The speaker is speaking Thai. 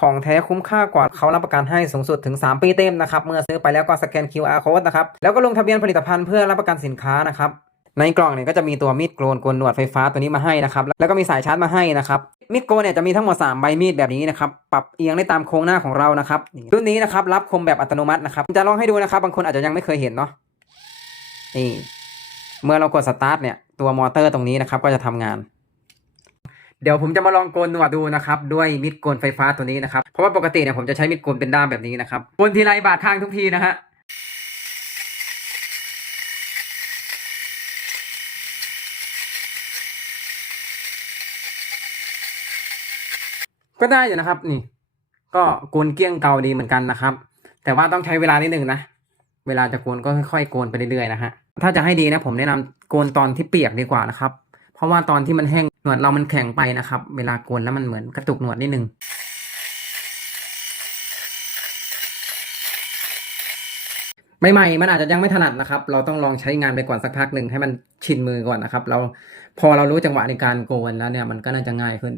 ของแท้คุ้มค่ากว่าเขารับประกันให้สูงสุดถึง 3 ปีเต็มนะครับ เมื่อซื้อไปแล้วก็สแกน QR code นะครับ แล้วก็ลงทะเบียนผลิตภัณฑ์เพื่อรับประกันสินค้านะครับ ในกล่องเนี่ยก็จะมีตัวมีดโกนโกนหนวดไฟฟ้าตัวนี้มาให้นะครับ แล้วก็มีสายชาร์จมาให้นะครับ มีดโกนเนี่ยจะมีทั้งหมด 3 ใบมีดแบบนี้นะครับ ปรับเอียงได้ตามโครงหน้าของเรานะครับ รุ่นนี้นะครับรับคมแบบอัตโนมัตินะครับ จะลองให้ดูนะครับ บางคนอาจจะยังไม่เคยเห็นเนาะ นี่ เมื่อเรากดสตาร์ทเนี่ย ตัวมอเตอร์ตรงนี้นะครับก็จะทำงาน เดี๋ยวผมจะมาลองโกนหนวดดูนะครับด้วยมิดโกนไฟฟ้าตัวนี้นะครับ เพราะว่าปกติเนี่ยผมจะใช้มิดโกนเป็นด้ามแบบนี้นะครับโกนทีไรบาดข้างทุกทีนะฮะก็ได้อยู่นะครับ นี่ ก็โกนเกลี้ยงเกาดีเหมือนกันนะครับ แต่ว่าต้องใช้เวลานิดนึงนะเวลาจะโกนก็ค่อยๆโกนไปเรื่อยๆนะฮะถ้าจะให้ดีนะผมแนะนำโกนตอนที่เปียกดีกว่านะครับ เพราะว่าตอนที่มันแห้งหนวดเรามันแข็งไปนะครับ เวลาโกนแล้วมันเหมือนกระตุกหนวดนิดนึงใหม่ๆมันอาจจะยังไม่ถนัดนะครับ เราต้องลองใช้งานไปก่อนสักพักหนึ่งให้มันชินมือก่อนนะครับ เราพอเรารู้จังหวะในการโกนแล้วเนี่ยมันก็น่าจะง่ายขึ้น